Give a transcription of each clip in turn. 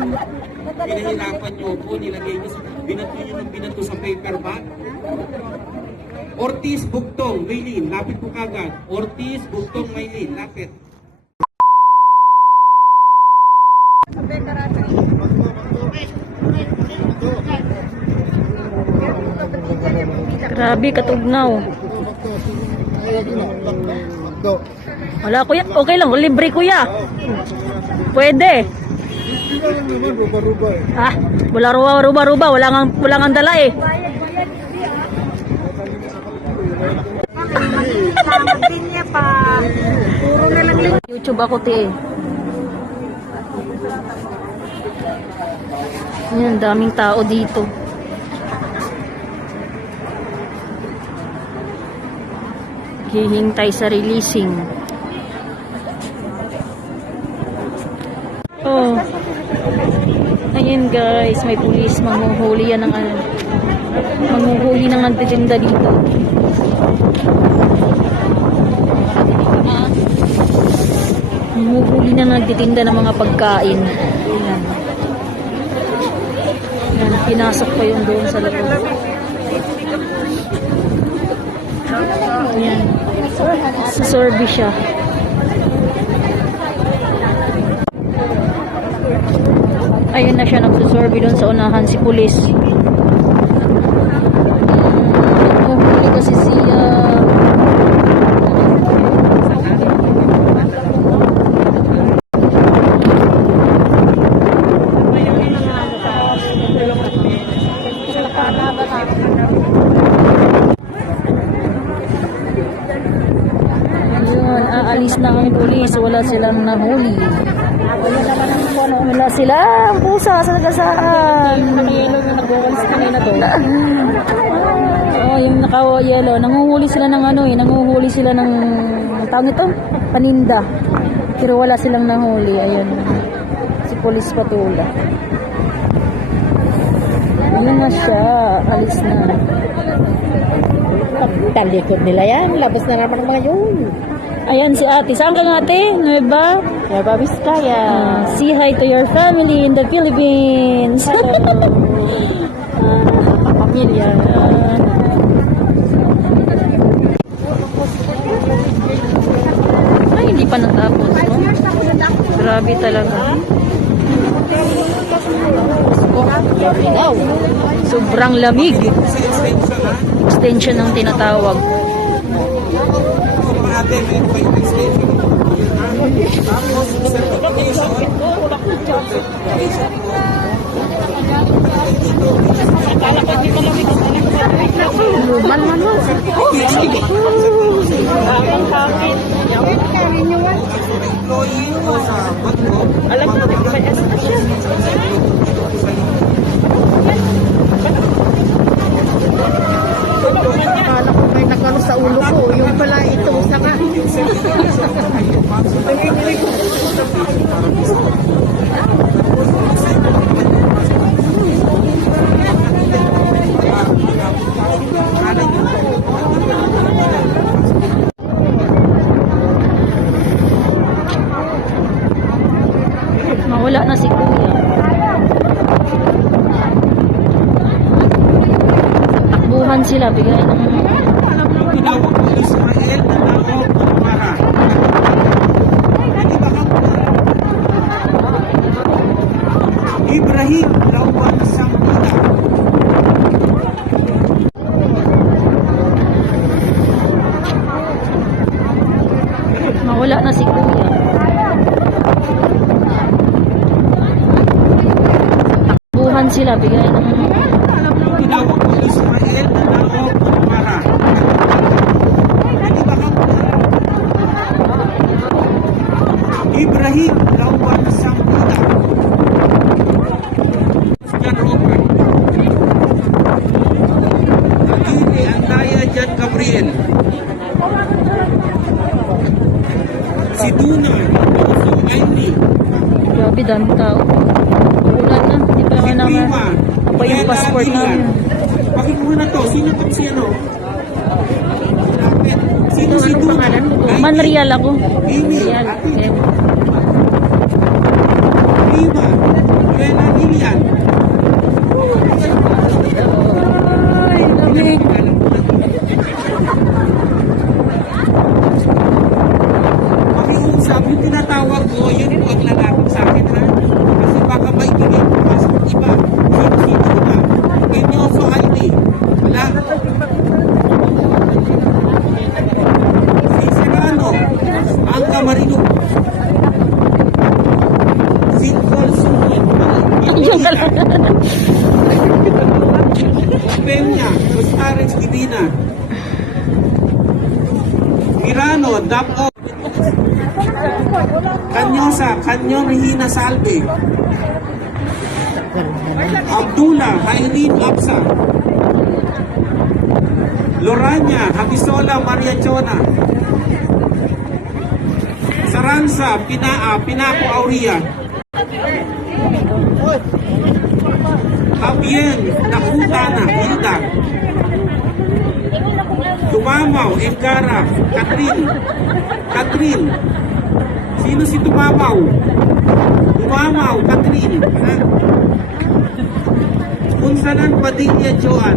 Pinahirapan nyo po, nilagay nyo, binato nyo ng binato sa paper bag. Ortiz, Bugtong, Maylin, lapit po kagad. Ortiz, Bugtong, Maylin, lapit. Grabe, katugnaw. Wala kuya, okay lang, libre kuya. Pwede. Ah, wala ruba, wala ngang dala eh. YouTube ako ti. Yan, daming tao dito. Hihintay sa releasing. Oh. Ayun guys, may pulis, manghuhuli yan ng ano. Manghuhuli ng nagtitinda dito. Manghuhuli na nagtitinda ng mga pagkain. Ayan. Ayan, pinasok pa yung doon sa labas. Ayan. Sa service siya. Ayun na siya, nagsusurvey doon sa unahan si pulis. Huli kasi siya. Ayun, aalis na ang pulis. Wala silang nahuli. Wala silang pusa sa nagasaan. Oh, yung naka-yellow. Nanguhuli sila ng ano eh. Nanguhuli sila ng tawag ito? Paninda. Pero wala silang nahuli. Ayun. Si Police Patula. Ayun na siya. Alis na. Talikod nila yan. Labas na naman mga yun. Ayan si ate. Saan ka nga ate? Nueva? Nueva Vizcaya. Say hi to your family in the Philippines. Pamilya. Ay, hindi pa natapos. No? Grabe talaga. Sobrang lamig. Extension ang tinatawag. Luman man mo. Alam mo, may asa siya. Akala ko may nakano sa ulo ko. Yung pala ito, saka. Mawala na si kuya. Takbuhan sila, bigay ng Tinawag ko Israel na naog para. Ibrahim, lawan sang pita. mawala na si kuya. Takbuhan sila, bigay ng Tinawag ko Israel na naog para. Ibrahim, lawan sang pita. John Robert. Agili, Andaya, John Gabriel. Si Duna, si Andy. grabe, dami tao. Ulan na, hindi pa naman naman pa yung passport namin. Pakikuha na to. Sino to si ano? Sino si Duna? Manreal ako. Amy. Manreal. Okay. Lima. Gwen Regina. Mirano, Dapo. Canyosa, Canyon Regina Salve. Abdullah, Irene Absa. Loranya, Habisola, Maria Chona. Saransa, Pinaco Auria. Javier, Nakutana, Hilda. Tumamaw, Engara, Catherine. Sino si Tumamaw? Tumamaw, Catherine. Ha? Kunsanan Padilla Joan.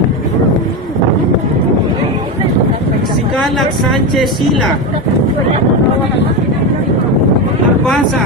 Sigalak Sanchez Sila. Narbasa.